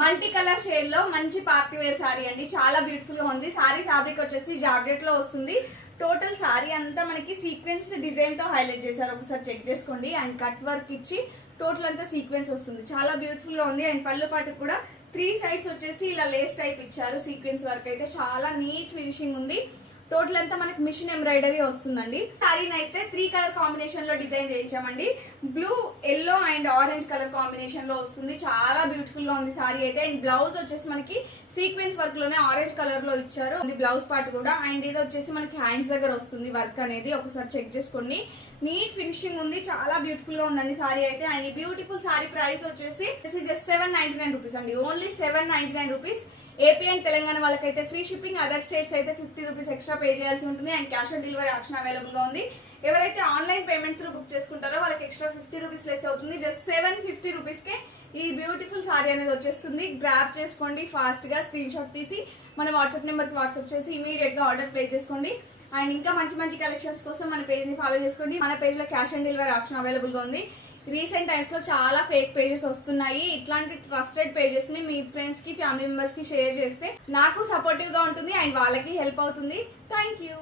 Multi colour shade లో మంచి party wear sorry అండి. చాలా బ్యూటిఫుల్ గా ఉంది. సారీ ఫ్యాబ్రిక్ వచ్చేసి జార్జెట్ లో వస్తుంది. టోటల్ సారీ అంతా మనకి సీక్వెన్స్ డిజైన్ తో హైలైట్ చేశారు. ఒకసారి చెక్ చేసుకోండి. అండ్ కట్ వర్క్ ఇచ్చి టోటల్ అంతా సీక్వెన్స్ వస్తుంది. చాలా బ్యూటిఫుల్ గా ఉంది. అండ్ పళ్ళు పాటు కూడా 3 సైడ్స్ వచ్చేసి ఇలా లేస్ టైప్ ఇచ్చారు. సీక్వెన్స్ వర్క్ అయితే చాలా నీట్ ఫినిషింగ్ ఉంది. టోటల్ అంతా మనకి మిషన్ ఎంబ్రాయిడరీ వస్తుందండి. సారీని అయితే 3 కలర్ కాంబినేషన్ లో డిజైన్ చేయించామండి. Blue, yellow and orange colour combination లో వస్తుంది. చాలా బ్యూటిఫుల్ గా ఉంది సారీ అయితే. అండ్ బ్లౌజ్ వచ్చేసి మనకి సీక్వెన్స్ వర్క్ లోనే ఆరెంజ్ కలర్ లో ఇచ్చారు. బ్లౌజ్ పార్ట్ కూడా. అండ్ ఇది వచ్చేసి మనకి హ్యాండ్స్ దగ్గర వస్తుంది వర్క్ అనేది. ఒకసారి చెక్ చేసుకోండి. నీట్ ఫినిషింగ్ ఉంది. చాలా బ్యూటిఫుల్ గా ఉందండి సారీ అయితే. అండ్ ఈ బ్యూటిఫుల్ సారీ ప్రైస్ వచ్చేసి జస్ట్ 799 రూపీస్ అండి. Only 799 rupees. AP and Telangana వాళ్ళకైతే ఫ్రీ షిప్పింగ్, అదర్ స్టేట్స్ అయితే 50 రూపీస్ ఎక్స్ట్రా పే చేయాల్సి ఉంటుంది. And cash on delivery option available గా ఉంది. ఎవరైతే ఆన్లైన్ పేమెంట్ త్రూ బుక్ చేసుకుంటారో వాళ్ళకి ఎక్స్ట్రా 50 రూపీస్ లెస్ అవుతుంది. జస్ట్ 750 రూపీస్ కే ఈ బ్యూటిఫుల్ సారీ అనేది వచ్చేస్తుంది. గ్రాప్ చేసుకోండి ఫాస్ట్ గా. స్క్రీన్ షాట్ తీసి మన వాట్సాప్ నెంబర్ కి వాట్సాప్ చేసి ఇమీడియట్ గా ఆర్డర్ ప్లేస్ చేసుకోండి. అండ్ ఇంకా మంచి మంచి కలెక్షన్స్ కోసం మన పేజ్ ని ఫాలో చేసుకోండి. మన పేజ్ లో cash on delivery option available గా ఉంది. రీసెంట్ టైమ్స్ లో చాలా ఫేక్ పేజెస్ వస్తున్నాయి. ఇట్లాంటి ట్రస్టెడ్ పేజెస్ ని మీ ఫ్రెండ్స్ కి, ఫ్యామిలీ మెంబర్స్ కి షేర్ చేస్తే నాకు సపోర్టివ్ గా ఉంటుంది అండ్ వాళ్ళకి హెల్ప్ అవుతుంది. Thank you.